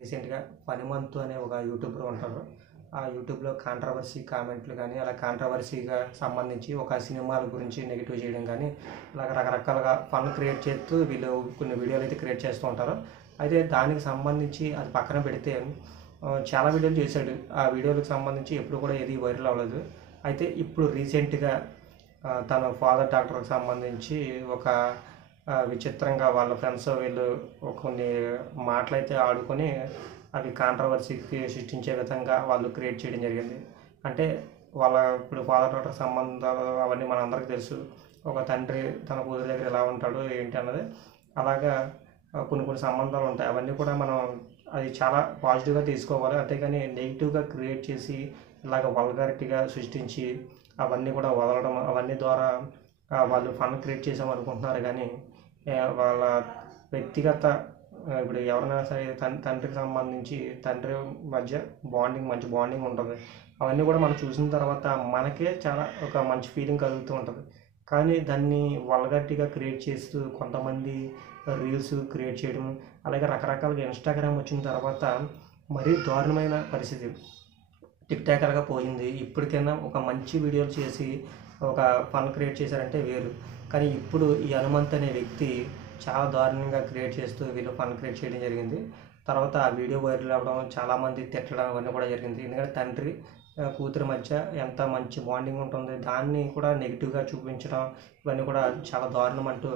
రీసెంట్‌గా 'ఫణిమంతు' అనే ఒక యూట్యూబర్ ఉంటారు. ఆ యూట్యూబ్‌లో కాంట్రోవర్సీ కామెంట్లు గానీ, అలా కాంట్రోవర్సీగా సంబంధించి ఒక సినిమాల గురించి నెగెటివ్ చేయడం గానీ, ఇలాగ రకరకాలుగా ఫన్ క్రియేట్ చేస్తూ వీళ్ళు కొన్ని వీడియోలైతే క్రియేట్ చేస్తూ ఉంటారు. అయితే దానికి సంబంధించి అది పక్కన పెడితే చాలా వీడియోలు చేశాడు. ఆ వీడియోలకు సంబంధించి ఎప్పుడు కూడా ఏది వైరల్ అవ్వలేదు. అయితే ఇప్పుడు రీసెంట్‌గా తన ఫాదర్ డాక్టర్‌కి సంబంధించి ఒక విచిత్రంగా వాళ్ళ ఫ్రెండ్స్ వీళ్ళు కొన్ని మాటలైతే ఆడుకొని అవి కాంట్రవర్సీకి సృష్టించే విధంగా వాళ్ళు క్రియేట్ చేయడం జరిగింది. అంటే వాళ్ళ ఇప్పుడు ఫాదర్ డాటర్ సంబంధాలు అవన్నీ మనందరికీ తెలుసు. ఒక తండ్రి తన కూతురు దగ్గర ఎలా ఉంటాడు ఏంటి అన్నది. అలాగా కొన్ని కొన్ని సంబంధాలు ఉంటాయి. అవన్నీ కూడా మనం అది చాలా పాజిటివ్‌గా తీసుకోవాలి. అంతేగాని నెగిటివ్‌గా క్రియేట్ చేసి ఇలాగ వల్గారిటీగా సృష్టించి అవన్నీ కూడా వదలడం అవన్నీ ద్వారా వాళ్ళు ఫన్ క్రియేట్ చేసామనుకుంటున్నారు కానీ వాళ్ళ వ్యక్తిగత ఇప్పుడు ఎవరైనా సరే తండ్రికి సంబంధించి తండ్రి మధ్య మంచి బాండింగ్ ఉంటుంది. అవన్నీ కూడా మనం చూసిన తర్వాత మనకే చాలా ఒక మంచి ఫీలింగ్ కలుగుతూ ఉంటుంది. కానీ దాన్ని వల్గారిటీగా క్రియేట్ చేస్తూ కొంతమంది రీల్స్ క్రియేట్ చేయడం, అలాగే రకరకాలుగా ఇన్‌స్టాగ్రామ్ వచ్చిన తర్వాత మరీ దారుణమైన పరిస్థితి. టిక్‌టాకర్‌గా పోయింది. ఇప్పటికైనా ఒక మంచి వీడియోలు చేసి ఒక ఫన్ క్రియేట్ చేశారంటే వేరు. కానీ ఇప్పుడు ఈ హనుమంత్ అనే వ్యక్తి చాలా దారుణంగా క్రియేట్ చేస్తూ వీళ్ళు ఫన్ క్రియేట్ చేయడం జరిగింది. తర్వాత ఆ వీడియో వైరల్ అవ్వడం, చాలామంది తిట్టడం అవన్నీ కూడా జరిగింది. ఎందుకంటే తండ్రి కూతురు మధ్య ఎంత మంచి బాండింగ్ ఉంటుంది. దాన్ని కూడా నెగిటివ్‌గా చూపించడం ఇవన్నీ కూడా చాలా దారుణం అంటూ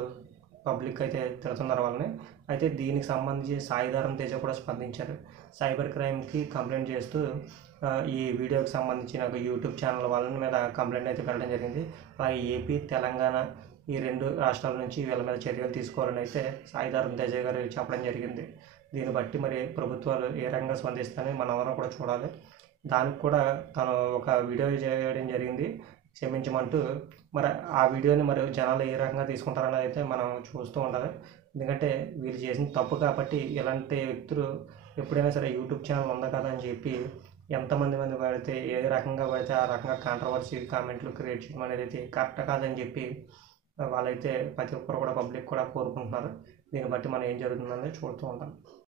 పబ్లిక్ అయితే తిడుతున్నారు వాళ్ళని. అయితే దీనికి సంబంధించి సాయిధరమ్ తేజ కూడా స్పందించారు. సైబర్ క్రైమ్‌కి కంప్లెయింట్ చేస్తూ ఈ వీడియోకి సంబంధించిన ఒక యూట్యూబ్ ఛానల్ వాళ్ళ మీద కంప్లెయింట్ అయితే పెట్టడం జరిగింది. అలాగే ఏపీ, తెలంగాణ ఈ 2 రాష్ట్రాల నుంచి వీళ్ళ మీద చర్యలు తీసుకోవాలని అయితే సాయిధరమ్ తేజ గారు చెప్పడం జరిగింది. దీన్ని బట్టి మరి ప్రభుత్వాలు ఏ రకంగా స్పందిస్తాయని మనమందరం కూడా చూడాలి. దానికి కూడా తను ఒక వీడియో చేయడం జరిగింది క్షమించమంటూ. మరి ఆ వీడియోని మరి జనాలు ఏ రకంగా తీసుకుంటారనేది అయితే మనం చూస్తూ ఉండాలి. ఎందుకంటే వీళ్ళు చేసిన తప్పు కాబట్టి ఇలాంటి వ్యక్తులు ఎప్పుడైనా సరే యూట్యూబ్ ఛానల్ ఉంది కదా అని చెప్పి ఎంతమంది పడితే ఏ రకంగా పడితే ఆ రకంగా కాంట్రవర్సీ కామెంట్లు క్రియేట్ చేయడం అనేది అయితే కరెక్ట్ కాదని చెప్పి వాళ్ళైతే ప్రతి ఒక్కరు కూడా పబ్లిక్ కూడా కోరుకుంటున్నారు. దీన్ని బట్టి మనం ఏం జరుగుతుందనేది చూస్తూ ఉంటాం.